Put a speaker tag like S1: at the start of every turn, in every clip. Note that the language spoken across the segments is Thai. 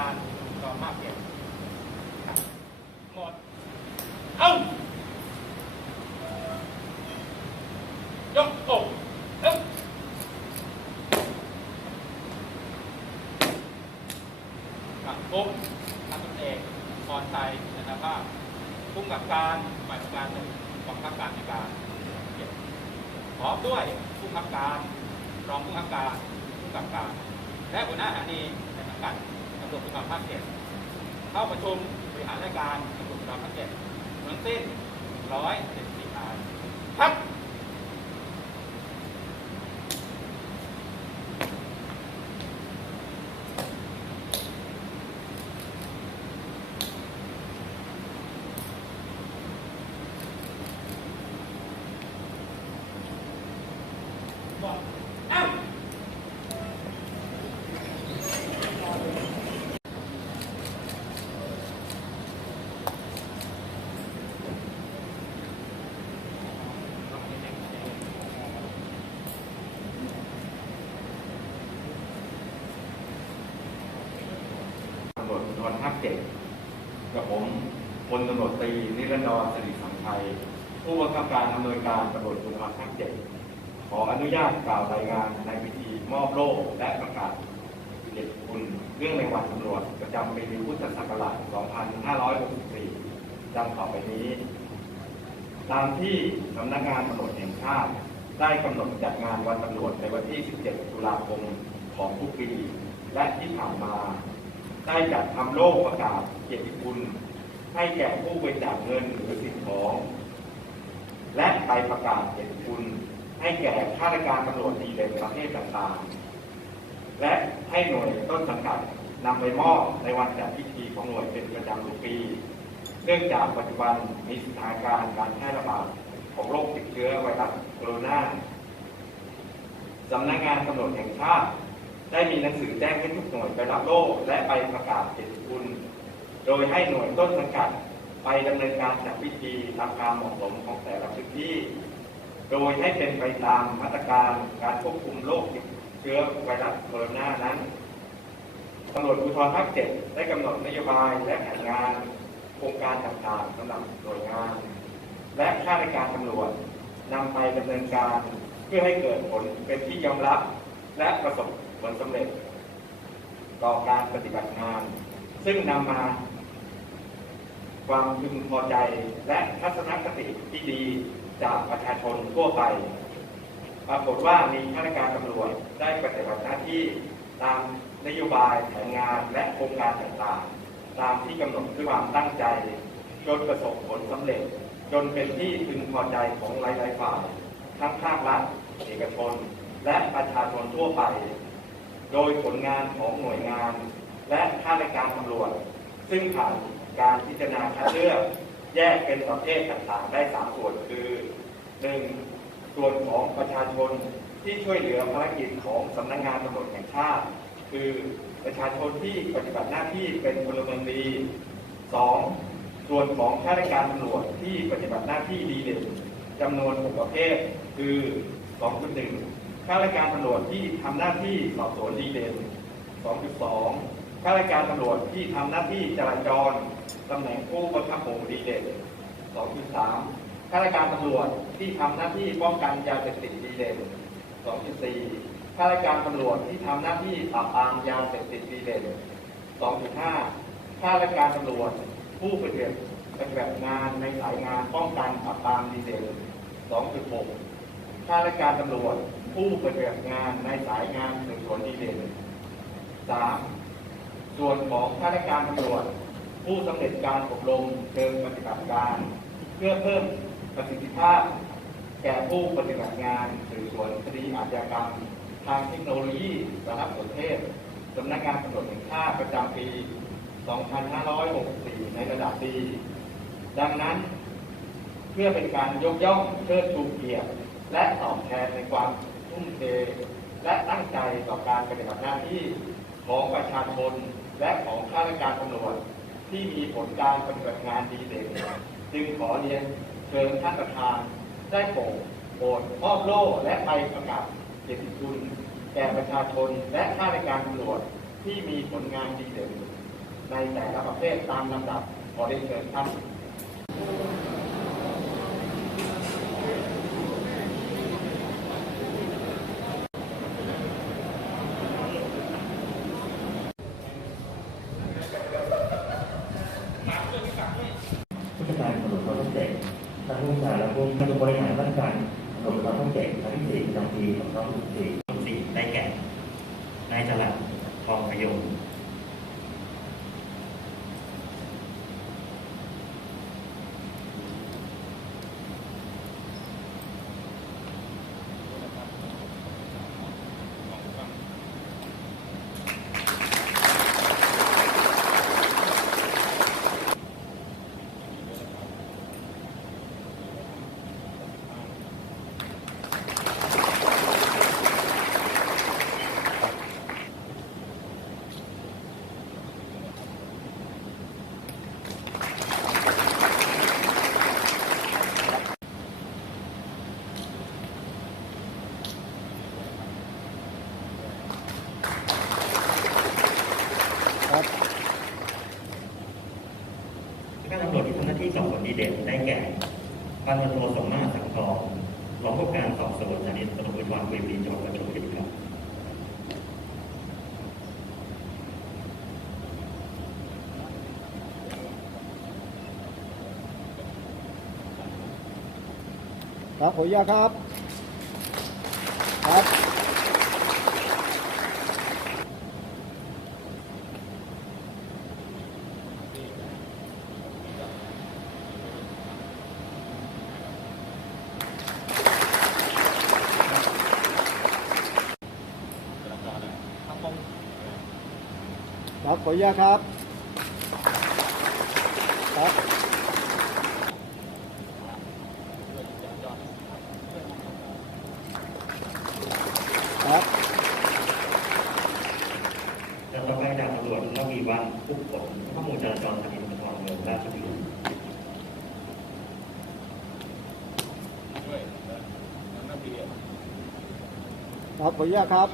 S1: การกองภาคเจ็ดครับหมด เอ้ายกอกเอ้ากับผมทำตำเอกพรชัยนะครับว่าผู้กำกับการฝ่ายปฏิบัติการหนึ่งกองทัพการในการพร้อมด้วยผู้กำกับการ รองผู้กำกับการผู้กำกับการ และหัวหน้าสถานีในสังกัด ตำรวจภูธรภาคเจ็ดเข้าประชุมบริหารรายการกระทรวจการภาคเจ็ดทั้งสิ้นร้อยเจ็ดสิบรายครับ บอกอ้าว
S2: ตำรวจภูธรภาคเจ็ดกับผมพลตำรวจตรีนิ รันดรสิริสังไทยผู้บังคับการอำนวยการตำรวจภูธรภาคเจ็ดขออนุญาตกล่าวรายงานในพิธีมอบโล่และประกาศเกียรติคุณเรื่องในวันตำรวจประจำปีพุทธศักราช 2564 ดังต่อไปนี้ ตามที่สำนักงานตำรวจแห่งชาติได้กำหนดจัดงานวันตำรวจในวันที่ 17 ตุลาคมของทุกปี และที่ผ่านมา ได้จัดทำโล่ประกาศเกียรติคุณ ให้แก่ผู้บริจาคเงินหรือสิ่งของ และไปประกาศเกียรติคุณ ให้แก่ข้าราชการตำรวจดีเด่นประเภทต่างๆ และให้หน่วยต้นสังกัดนำไปมอบในวันจัดพิธีของหน่วยเป็นประจำทุกปี เนื่องจากปัจจุบันมีสถานการณ์การแพร่ระบาดของโรคติดเชื้อไวรัสโคโรนาสำนักงานตำรวจแห่งชาติ ได้มีหนังสือแจ้งให้ทุกหน่วยไปรับโล่และไปประกาศเกียรติคุณ โดยให้หน่วยต้นสังกัดไปดำเนินการจัดพิธีตามความเหมาะสมของแต่ละพื้นที่ โดยให้เป็นไปตามมาตรการการควบคุมโรคติดเชื้อไวรัสโคโรนานั้นตำรวจภูธรภาคเจ็ดได้กำหนดนโยบายและแผนงานโครงการต่างๆสำหรับหน่วยงาน และข้าราชการตำรวจนำไปดำเนินการเพื่อให้เกิดผลเป็นที่ยอมรับ และประสบผลสำเร็จ ต่อการปฏิบัติงาน ซึ่งนำมา ความพึงพอใจและทัศนคติที่ดีจากประชาชนทั่วไป ปรากฏว่ามีข้าราชการตำรวจได้ปฏิบัติหน้าที่ตามนโยบายแผนงานและโครงการต่างๆ ตามที่กำหนดด้วยความตั้งใจ จนประสบผลสำเร็จ จนเป็นที่พึงพอใจของหลายๆฝ่ายทั้งภาครัฐเอกชน และประชาชนทั่วไป โดยผลงานของหน่วยงาน และข้าราชการตำรวจ ซึ่งผ่าน การพิจารณาคัดเลือกแยกเป็นประเภทต่างๆ ได้สามส่วนคือ 1. ส่วนของประชาชนที่ช่วยเหลือภารกิจของสำนักงานตำรวจแห่งชาติ คือประชาชนที่ปฏิบัติหน้าที่เป็นพลเมืองดี 2. ส่วนของข้าราชการตำรวจที่ปฏิบัติหน้าที่ดีเด่นจำนวน6ประเภท คือ2.1ข้าราชการตำรวจที่ทำหน้าที่สอบสวนดีเด่น2.2ข้าราชการตำรวจที่ทำหน้าที่จราจร ตำแหน่งผู้บังคับหมู่ดีเด่น2.3ข้าราชการตำรวจที่ทำหน้าที่ป้องกันยาเสพติดดีเด่น2.4ข้าราชการตำรวจที่ทำหน้าที่ปราบปรามยาเสพติดดีเด่น2.5ข้าราชการตำรวจผู้ปฏิบัติปฏิบัติงานในสายงานป้องกันปราบปรามดีเด่น2.6ข้าราชการตำรวจผู้ปฏิบัติงานในสายงานสืบสวนดีเด่น 3. ส่วนของข้าราชการตำรวจ ผู้สำเร็จการอบรมเชิงปฏิบัติการ เพื่อเพิ่มประสิทธิภาพ แก่ผู้ปฏิบัติงานสืบสวนคดีอาชญากรรม ทางเทคโนโลยีสารสนเทศสำนักงานตำรวจแห่งชาติประจำปี 2564 ในระดับดี ดังนั้น เพื่อเป็นการยกย่องเชิดชูเกียรติและตอบแทนในความทุ่มเทและตั้งใจต่อการปฏิบัติหน้าที่ของประชาชนและของข้าราชการตำรวจ ที่มีผลการปฏิบัติงานดีเด่นจึงขอเรียนเชิญท่านประธานได้โปรดโปรดมอบโล่และใบประกาศเกียรติคุณแก่ประชาชนและข้าราชการตำรวจที่มีผลงานดีเด่นในแต่ละประเภทตามลำดับขอได้เชิญท่าน
S3: ผู้จัดการตำรวจเขาต้องเจ็ดท่านผู้ การและผู้ท่านบริหารราชการตำรวจเขาต้องเจ็ดครั้งที่สี่ประจำปีของเขาสี่สี่ได้แก่นายจรัสทองพยง ข้าตำรวจที่ทำหน้าที่สอบสวนดีเด่นได้แก่พันตำรวจโทสมมาตรสังทองรองผู้การสอบสวนสถานีตำรวจภูธรกุยบุรีจังหวัดประจวบคีรีขันธ์
S4: ครับขออนุญาตครับ ครับ ครับขออนุญาตครับ ครับ ครับ
S3: และต่อไปดาบตำรวจระวีวันผู้ผลข้อมูลจราจรสถานีตำรวจภูธรเมืองราชบุรี
S1: ด้วยแล้วนักเรียน
S4: ครับขออนุญาตครับ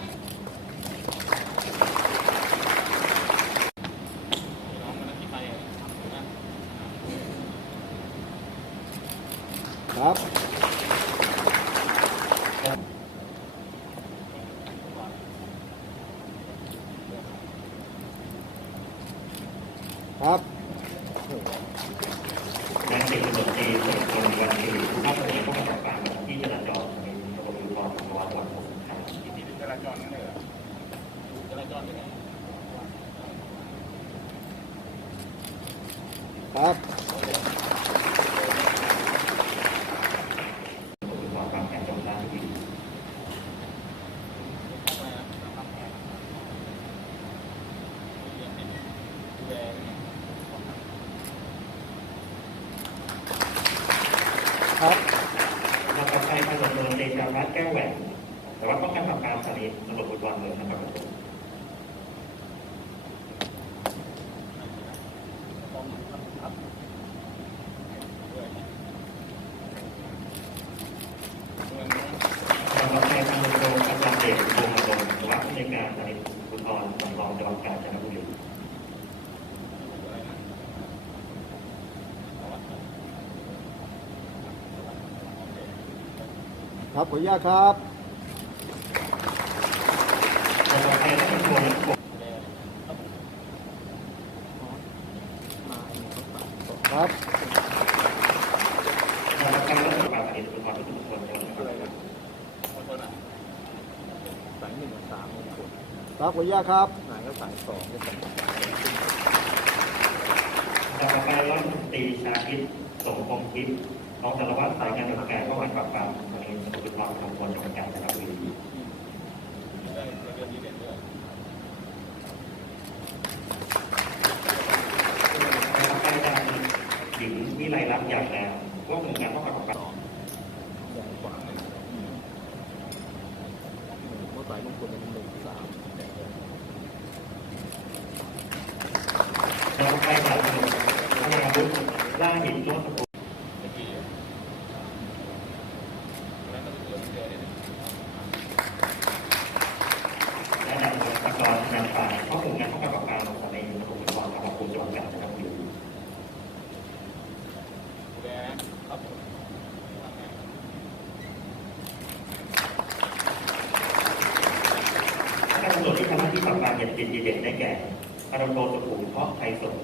S4: ครับครับ
S3: จรนั่นเล
S1: ยเหรอจราจรเป็นไง
S4: ครับ
S3: ตำรวจภูธรบางแสนจังหวัดราชบุรี
S1: ทำไมอะไงเรียนเป็นดูแลเนี่ย
S4: ครับ
S3: และต่อไปพันเอกเดชาพัฒน์แก้วแหวน แต่ว่าป้องกันปราบปรามสถานีตำรวจภูธรเมืองนครปฐม
S1: ต้องครับด้วยนะเงิน
S3: ทางรถไฟทางโรงอาจารย์เดชวงศ์อารมณ์วัดในการสานีรสำรองจังหวัดกาญจนบุรี
S1: อะไรนะประวัตินะ
S4: ครับขออนุญาตครับ
S3: ทางรถไฟทางโรง
S1: ดูแล
S4: ครับ
S3: ทางรถไฟรถไฟสถานีภูธรทุกคนจังหวัดนครปฐม
S1: คนคนอะ
S5: สายหนึ่งสามมงคล
S4: ครับขออนุญาตครับ
S5: นายก็สายสองก็สายสาม
S3: ทางรถไฟร้อยตรีชาคิดสงคมคิดรองสารวัตรสายงานราชการป้องกันปราบปรามสถานีตำรวจภูธรจังหวัดกาญจนบุรี
S1: ได้เรียนดีเด่นด้วย
S3: แล้วก็การหญิงวิไลรัตน์อย่างแล้วร่วมมือกันป้องกันปราปราม
S5: แดงขวาหนึ่งเมื่อสายมงคลเป็นหนึ่งสาม
S3: แล้วก็ไป จ้งตำรวจที่ทำหน้าที่ปราบปรามยาเสพติดดีเด่นได้แก่พาราโตสุขุมเพาะไทยสงฆ์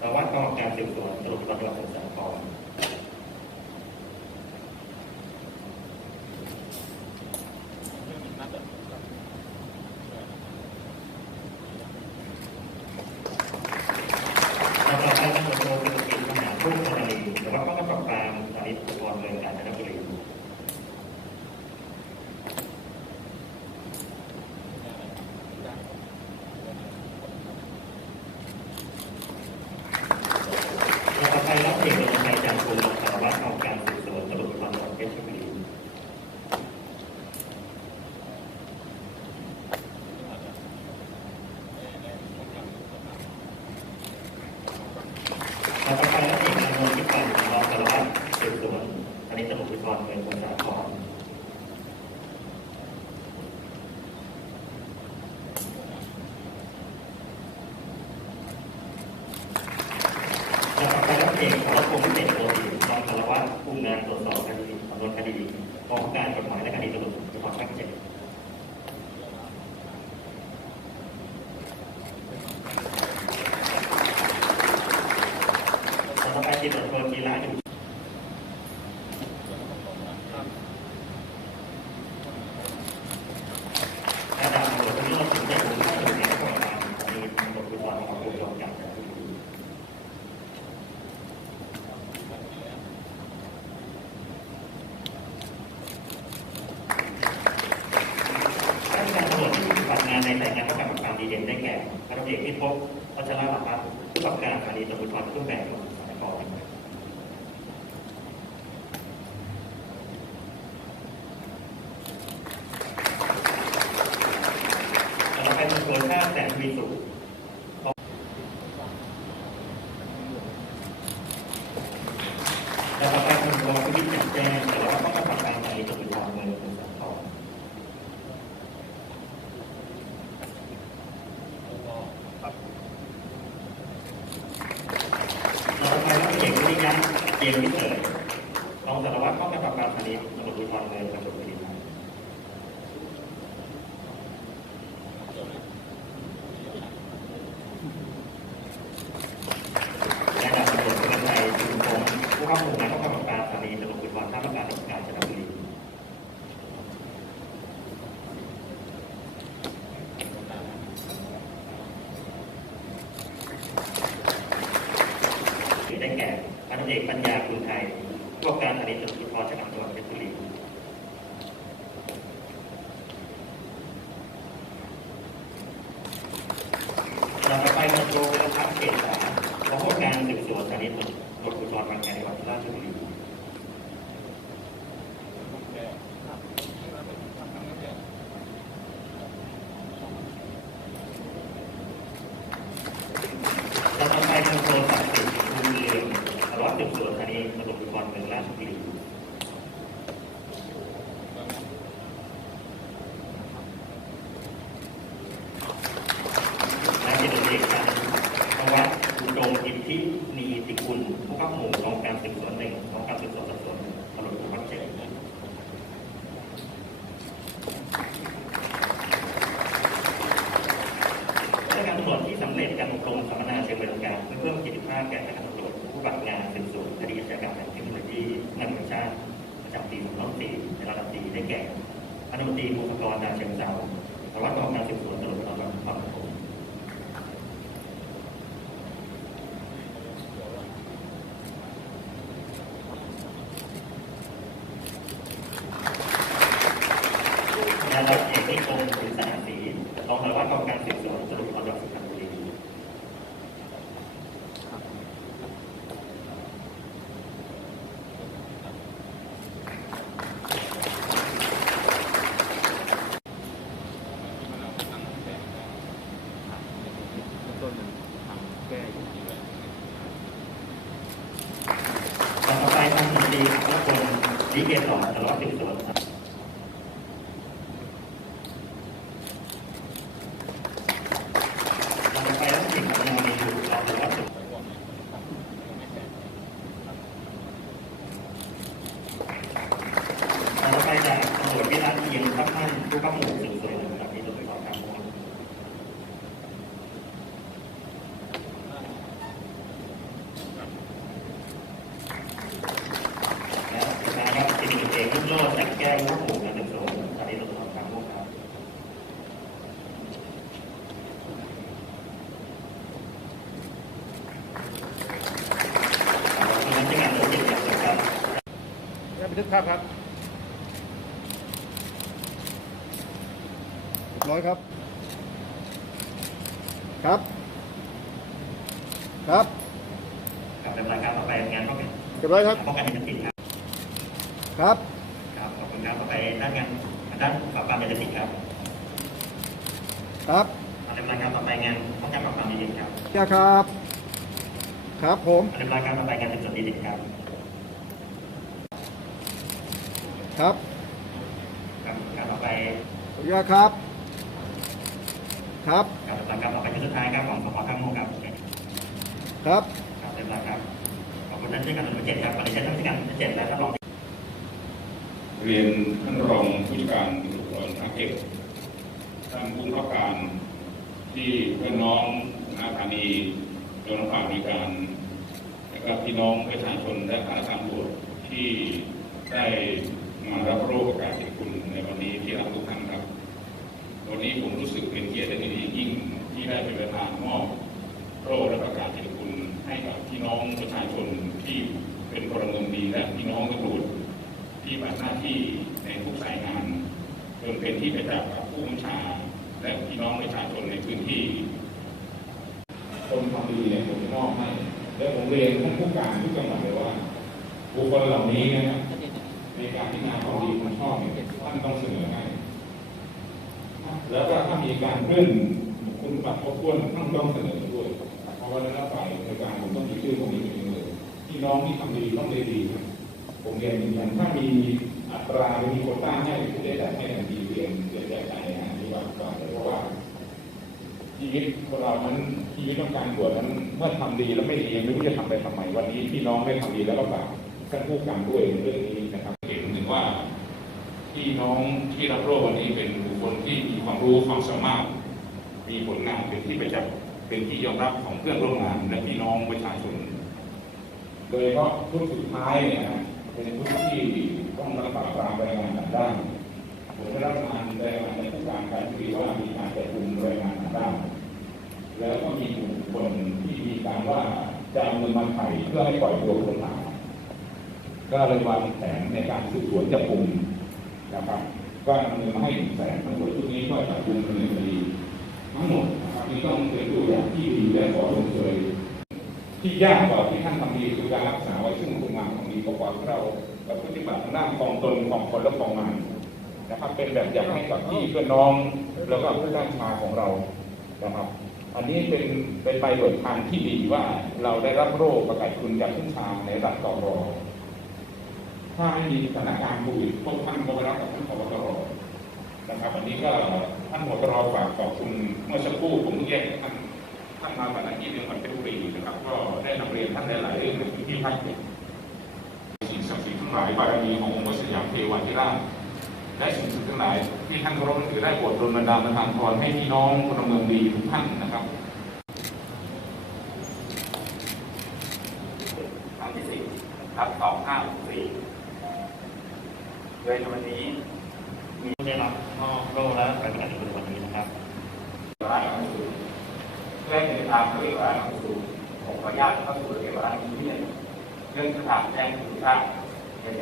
S3: สารวัตรกองการสืบสวนตำรวจจังหวัดสมุทรสาคร
S1: ใคร
S3: รับเด็กเป็นใครจากโรงพยาบาวัดเอากัน การพาณิชย์ตำบลทอนเครื่องแบบของสารกร ต่อไปจาโทรไปทางเขตสองของการสืบสวนสถานีตำรวจภูธรบางแควังหวัดราชบุรี Gracias. เวลาเทียนครับท่านผู้กำกับสวยๆนะครับนี่เลยครับนะครับ
S5: เป็
S3: นเอกลูกโลดจากแก้วลูกหมูนะหนึ่งโลครับนี่เลยครับครับครับ
S1: บันทึกภาพครับ
S4: เรียบร้อยครับ ครับ ครับ
S3: กับเป็นรายการต่อไปงานป้องกัน
S4: เรียบร้อยครับ
S3: ป้องกันยาเสพติดครับ
S4: ครับ
S3: ครับขอบคุณครับต่อไปด้านงานด้านปราบปรามยาเสพติดครับ
S4: ครับ
S3: เป็นรายการต่อไปงานป้องกันปราบปรามยาเสพติดครับ
S4: ยาครับ ครับผม
S3: เป็นรายการต่อไปงานเป็นส่วนดีเด็ดครับ
S4: ครับ
S3: ครับการต่อไป
S4: ขออนุญาตครับ ครับ
S3: กับรายการต่อไปชุดสุดท้ายครับของสพข้างโมครับ
S4: ครับ
S3: ครับเป็นรายการขอบคุณท่านที่การตำรวจเจ็ดครับวันนี้ท่านที่การตำรวจเจ็ดและท่านรอง
S6: เรียนท่านรองผู้จัดการตำรวจภาคเอกท่านผู้บังคับการที่เพื่อนน้องนาธานีโดนฝ่ามีการนะครับพี่น้องประชาชนและข้าราชการตำรวจที่ได้มารับโรคประกาศเกียรติคุณในวันนี้ที่รักทุกท่านครับ วันนี้ผมรู้สึกเป็นเกียรติและยินดียิ่งที่ได้เป็นประธานมอบโรคและประกาศเกียรติคุณให้กับพี่น้องประชาชนที่เป็นพลเมืองดีและพี่น้องตำรวจที่ปฏิบัติหน้าที่ในทุกสายงานจนเป็นที่ประจักษ์กับผู้บัญชา และพี่น้องประชาชนในพื้นที่ คนทำดีเนี่ยผมจะมอบให้และผมเรียนท่านผู้การทุกจังหวัดเลยว่าบุคคลเหล่านี้นะครับในการพิจารณาความดีความชอบเนี่ยท่านต้องเสนอให้ แล้วก็ถ้ามีการเลื่อนคุณสมบัติครบถ้วนท่านต้องเสนอด้วย เพราะว่าในหน้าฝ่ายในการผมต้องมีชื่อตรงนี้เป็นเลยพี่น้องที่ทำดีต้องได้ดีครับผมเรียนยืนยันถ้ามีอัตราหรือมีโควต้าให้ผมจะจัดให้ทันทีเรียนเรียนแจกจ่ายในงานนี้ก่อนก่อนเลยเพราะว่าชีวิตคนเรานั้นชีวิตต้องการบวชนั้นเมื่อทำดีแล้วไม่ดีไม่รู้จะทำไปทำไมวันนี้พี่น้องได้ทำดีแล้วก็ฝากท่านผู้การด้วยเรื่องนี้นะครับเห็นถึงว่าพี่น้องที่รับโรควันนี้เป็น คคลที่มีความรู้ความสามารถ มีผลงานเป็นที่ประจักษ์เป็นที่ยอมรับของเพื่อนร่วมงานและพี่น้องประชาชน โดยเฉพาะชุดสุดท้ายเนี่ยเป็นชุดที่ต้องรักษาตามรายงานต่างด้านผมได้รับงานรายงานในผู้การการที่ว่ามีการจัดกลุ่มรายงานต่างด้านแล้วก็มีบุคคลที่มีการว่าจะเอาเงินมาไถ่เพื่อให้ปล่อยตัวผู้ต้องหาก็เลยวางแผนในการสืบสวนจับกลุ่ม ก็นำเงินมาให้หนึ่งแสนตำรวจชุดนี้ก็จับกลุ่มดำเนินคดีทั้งหมดนะครับนี่ต้องเป็นตัวอย่างที่ดีและขอชมเชยที่ยากกว่าที่ท่านทำดีคือการรักษาไว้ซึ่งคุณงามของดีกว่าเราเราปฏิบัติทางด้าของตนของคนและของงานนะครับ เป็นแบบอย่างให้กับพี่เพื่อนน้องแล้วก็ผู้ด้านชาของเรานะครับ อันนี้เป็นเป็นใบเบิกทางที่ดีว่าเราได้รับโรคประกาศคุณจากผู้ชาในระดับกรอ ถ้าไม่มีสถานการณ์โควิดพวกท่านก็ไปรับกับท่านพบตรนะครับอันนี้ก็ท่านพบตรฝากขอบคุณเมื่อสักครู่ผมแยกท่านท่านมาจากไหนที่จังหวัดเพชรบุรีนะครับ ก็ได้นำเรียนท่านหลายๆเรื่องในพื้นที่าคเหนือสิ่งศักดิ์สิทธิ์ทั้งหลายบารมีขององค์พระสยามเทวาธิราชและสิ่งศักดิ์สิทธิ์ทั้งหลายที่ท่านเคารพนับถือได้โปรดดลบันดาลประทานพรให้พี่น้องพลเมืองดีทุกท่านนะครับ